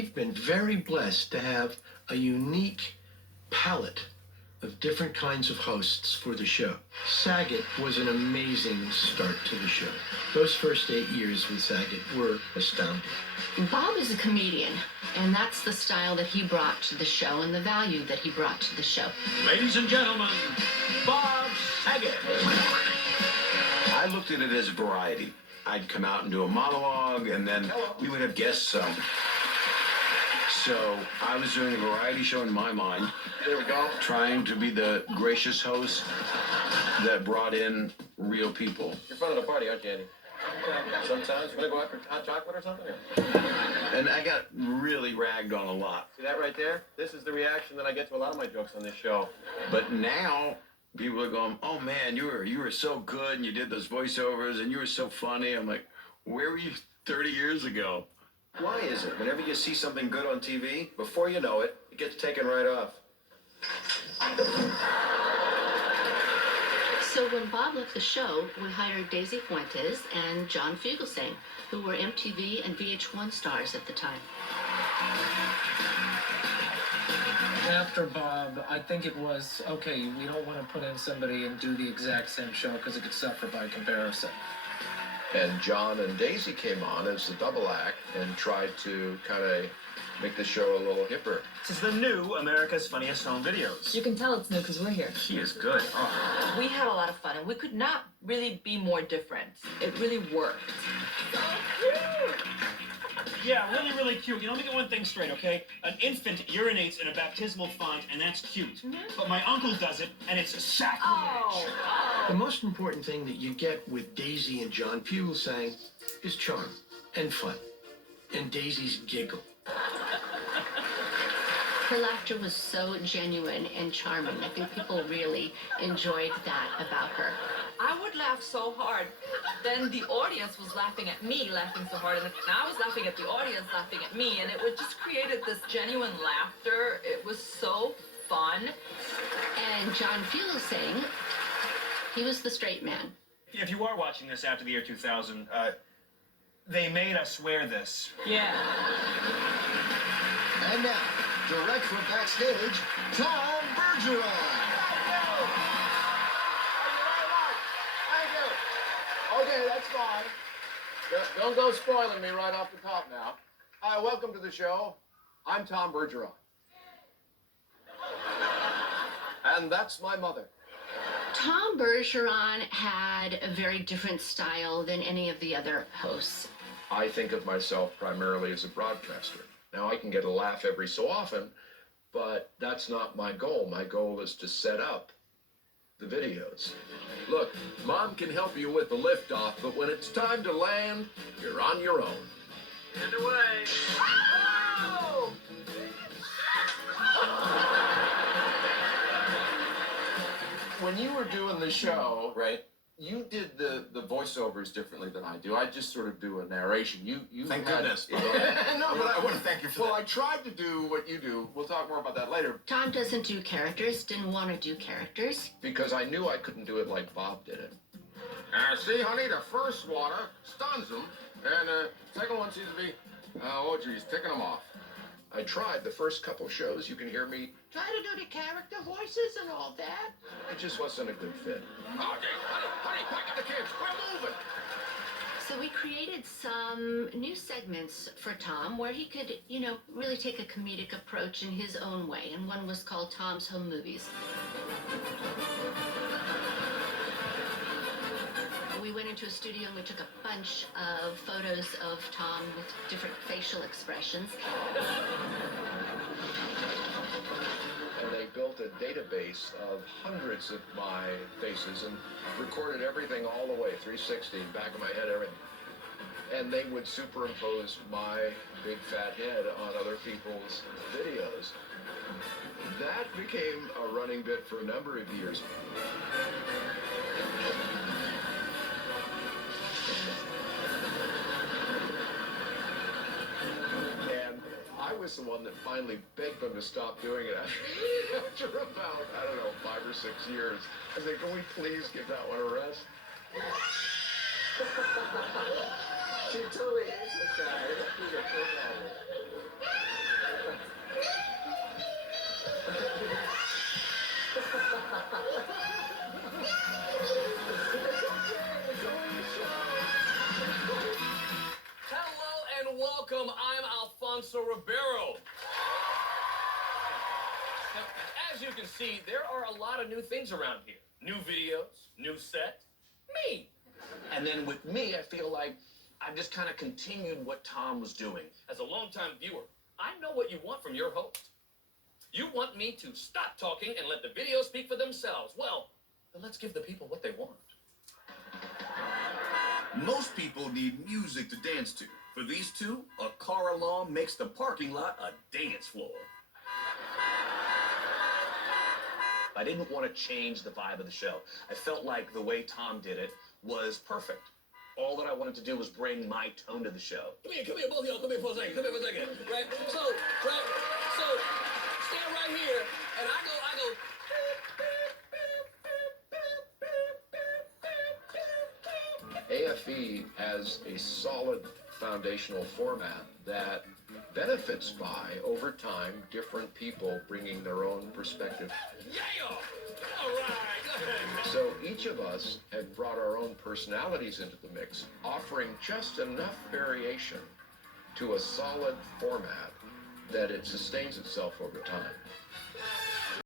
we've been very blessed to have a unique palette of different kinds of hosts for the show. Saget was an amazing start to the show. Those first 8 years with Saget were astounding. Bob is a comedian, and that's the style that he brought to the show and the value that he brought to the show. Ladies and gentlemen, Bob Saget. I looked at it as variety. I'd come out and do a monologue, and then we would have guests. So I was doing a variety show in my mind. There we go. Trying to be the gracious host that brought in real people. You're fun at a party, aren't you, Andy? Sometimes. You want to go out for hot chocolate or something? And I got really ragged on a lot. See that right there? This is the reaction that I get to a lot of my jokes on this show. But now people are going, oh man, you were so good, and you did those voiceovers, and you were so funny. I'm like, where were you 30 years ago? Why is it whenever you see something good on TV, before you know it, it gets taken right off? So when Bob left the show, we hired Daisy Fuentes and John Fugelsang, who were MTV and VH1 stars at the time. After Bob, I think it was, okay, we don't want to put in somebody and do the exact same show because it could suffer by comparison. And John and Daisy came on as the double act and tried to kind of make the show a little hipper. This is the new America's Funniest Home Videos. You can tell it's new because we're here. He is good. Oh. We had a lot of fun, and we could not really be more different. It really worked. So cute! Yeah, really, really cute. You know, let me get one thing straight, okay? An infant urinates in a baptismal font, and that's cute. Mm-hmm. But my uncle does it, and it's sacrilege. Oh. The most important thing that you get with Daisy and John Fugelsang is charm and fun, and Daisy's giggle. Her laughter was so genuine and charming. I think people really enjoyed that about her. I would laugh so hard. Then the audience was laughing at me, laughing so hard, and I was laughing at the audience, laughing at me, and it just created this genuine laughter. It was so fun. And John Fugelsang, he was the straight man. If you are watching this after the year 2000, they made us wear this. Yeah. And now, direct from backstage, Tom Bergeron. Thank you. Okay, that's fine. Don't go spoiling me right off the top now. Hi, welcome to the show. I'm Tom Bergeron. And that's my mother. Tom Bergeron had a very different style than any of the other hosts. I think of myself primarily as a broadcaster. Now, I can get a laugh every so often, but that's not my goal. My goal is to set up the videos. Look, Mom can help you with the liftoff, but when it's time to land, you're on your own. And away. Oh! When you were doing the show, right, you did the voiceovers differently than I do. I just sort of do a narration. You Thank had, goodness. No, but I want to thank you for well, that. I tried to do what you do. We'll talk more about that later. Tom doesn't do characters, didn't want to do characters. Because I knew I couldn't do it like Bob did it. See, honey, the first water stuns them, and the second one seems to be, oh, geez, ticking them off. I tried the first couple shows. You can hear me try to do the character voices and all that. It just wasn't a good fit. Oh, geez, honey, back at the kids. We're moving. So we created some new segments for Tom where he could, really take a comedic approach in his own way. And one was called Tom's Home Movies. We went into a studio and we took a bunch of photos of Tom with different facial expressions. And they built a database of hundreds of my faces and recorded everything all the way, 360, back of my head, everything. And they would superimpose my big fat head on other people's videos. That became a running bit for a number of years. I was the one that finally begged them to stop doing it after about, 5 or 6 years. I said, can we please give that one a rest? She totally is a guy. Alfonso Ribeiro. Now, as you can see, there are a lot of new things around here. New videos, new set, me. And then with me, I feel like I've just kind of continued what Tom was doing. As a longtime viewer, I know what you want from your host. You want me to stop talking and let the videos speak for themselves. Well, then let's give the people what they want. Most people need music to dance to. For these two, a car alarm makes the parking lot a dance floor. I didn't want to change the vibe of the show. I felt like the way Tom did it was perfect. All that I wanted to do was bring my tone to the show. Come here, both of y'all. Come here for a second. Right? So, stand right here, and I go. AFV has a solid foundational format that benefits by, over time, different people bringing their own perspective. Yeah! All right, go ahead. So each of us had brought our own personalities into the mix, offering just enough variation to a solid format that it sustains itself over time.